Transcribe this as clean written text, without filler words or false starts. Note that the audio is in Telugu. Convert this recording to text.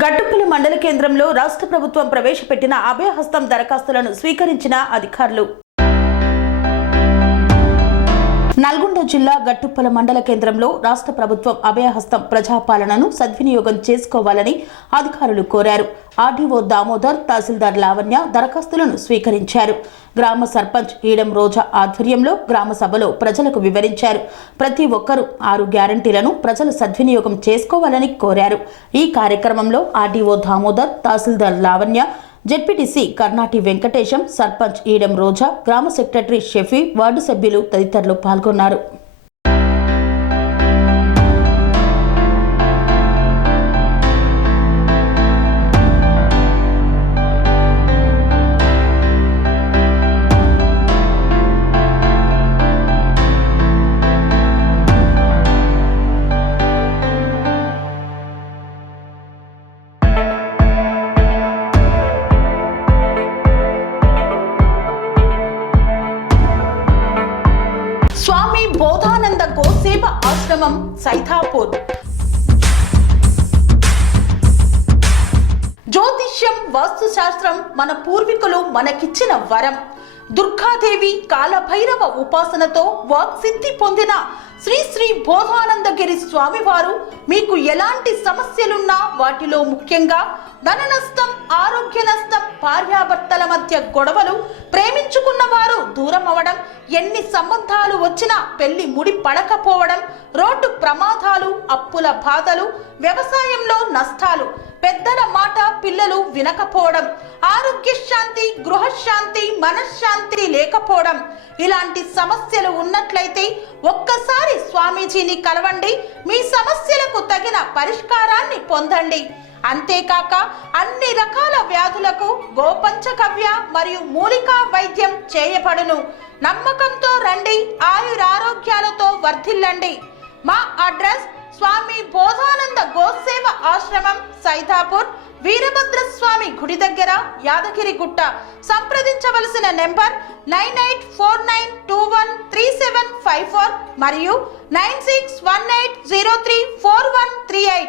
గట్టుపల్లి మండల కేంద్రంలో రాష్ట్ర ప్రభుత్వం ప్రవేశపెట్టిన అభయహస్తం దరఖాస్తులను స్వీకరించిన అధికారులు. నల్గొండ జిల్లా గట్టుపల్లి మండల కేంద్రంలో రాష్ట్ర ప్రభుత్వం అభయహస్తం ప్రజాపాలనను సద్వినియోగం చేసుకోవాలని అధికారులు కోరారు. ఆర్డీఓ దామోదర్, తహసీల్దార్ లావణ్య దరఖాస్తులను స్వీకరించారు. గ్రామ సర్పంచ్ ఈడం రోజా ఆధ్వర్యంలో గ్రామ సభలో ప్రజలకు వివరించారు. ప్రతి ఒక్కరూ 6 గ్యారంటీలను ప్రజలు సద్వినియోగం చేసుకోవాలని కోరారు. ఈ కార్యక్రమంలో ఆర్డీఓ దామోదర్, తహసీల్దార్ లావణ్య, జెడ్పీటీసీ కర్ణాటి వెంకటేశం, సర్పంచ్ ఈడం రోజా, గ్రామ సెక్రటరీ షఫీ, వార్డు సభ్యులు తదితరులు పాల్గొన్నారు. స్వామి బోధానంద గోసేవ ఆశ్రమం, సైథాపూర్. జ్యోతిష్యం, వాస్తుశాస్త్రం మన పూర్వీకులు మనకిచ్చిన వరం. దుర్గాదేవి, కాలభైరవ ఉపాసనతో వాక్సిద్ధి పొందిన శ్రీ శ్రీ బోధానందగిరి స్వామివారు మీకు ఎలాంటి సమస్యలున్నా, వాటిలో ముఖ్యంగా ధన నష్టం, ఆరోగ్య నష్టం, భార్యాభర్తల మధ్య గొడవలు, ప్రేమించుకున్న వారు దూరం అవడం, ఎన్ని సంబంధాలు వచ్చినా పెళ్లి ముడి పడకపోవడం, రోడ్డు ప్రమాదాలు, అప్పుల బాధలు, వ్యవసాయంలో నష్టాలు, పెద్దల మాట పిల్లలు వినకపోవడం, ఆరోగ్య శాంతి, గృహశాంతి, మనశ్శాంతి లేకపోవడం, ఇలాంటి సమస్యలు ఉన్నట్లయితే ఒక్కసారి స్వామీజీని కలవండి. మీ సమస్యలకు తగిన పరిష్కారాన్ని పొందండి. అంతేకాక అన్ని రకాల వ్యాధులకు గోపంచకవ్య మరియు మూలికా వైద్యం చేయబడును. నమ్మకంతో రండి, ఆయురారోగ్యాలతో వర్ధిల్లండి. మా అడ్రస్ స్వామి బోధానంద గోసేవ ఆశ్రమం, సైథాపూర్, వీరభద్రస్వామి గుడి దగ్గర, యాదగిరిగుట్ట. సంప్రదించవలసిన నెంబర్ 9849213754 మరియు 9618034138.